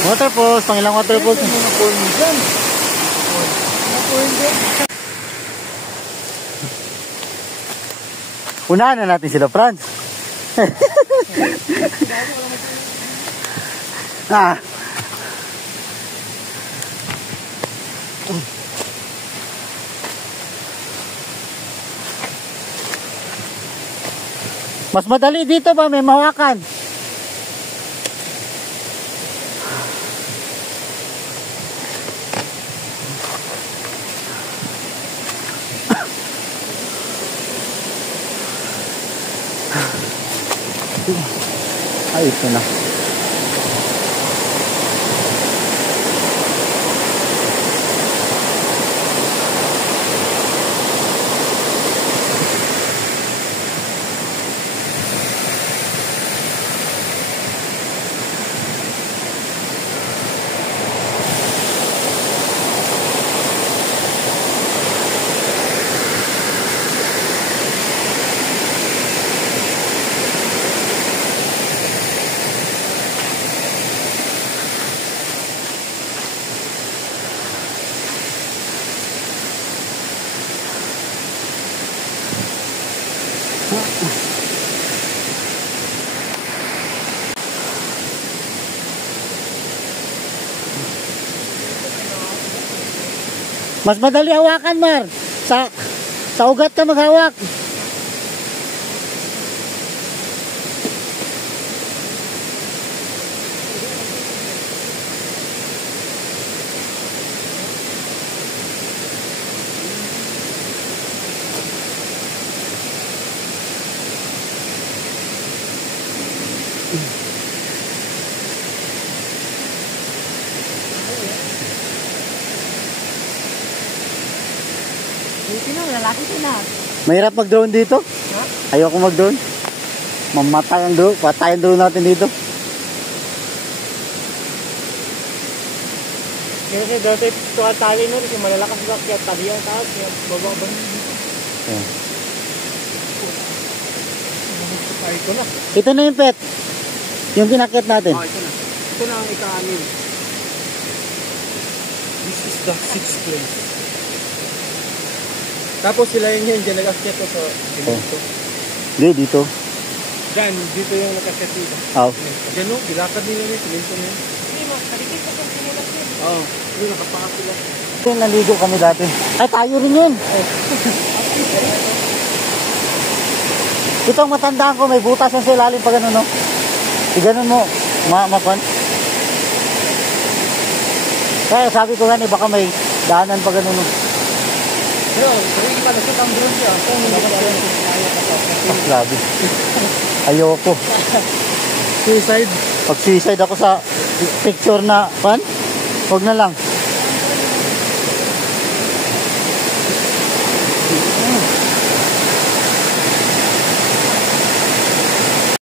Water falls, pangilang water falls. Mga corn dyan. Mga corn dyan. Unahan na natin sila, Franz. Ah. Mas madali dito ba? May mahawakan. Ay, ito na. Mas madali hawakan, Mar. Sa ugat ka maghawak. Lalaki sila. Mahirap mag-drone dito? Ha? Ayoko mag-drone. Mamatay ang drone. Patay ang drone natin dito. Kasi dati tuwa tali nun, kasi malalakas ba kaya tali ang taas, kaya bababa dito. Yeah. Ito na. Ito na yung pet. Yung kinakit natin. Ito na. Ito na ang ika-anim. This is the 6th place. Tapos sila yun dyan nag-akyat ko sa dito. Hindi, dito. Dyan, dito yung nag-akyat dito. Oh. Dyan no, bilakad nila yun, silinto nila. Hindi ma, kalikit ko kung sinulak yun. Oo, yun nakapaka sila. Yung naligo kami dati. Ay, tayo rin yun. Ito ang matandaan ko, may butas yan sa ilalim pa gano'n, no? Iganon mo, mapan. Kaya sabi ko gani, baka may daanan pa gano'n, no? Pero, sarili ka, nasot ang drone siya. Grabe. Ayoko. Suicide. Pag suicide ako sa picture na, pan, huwag na lang.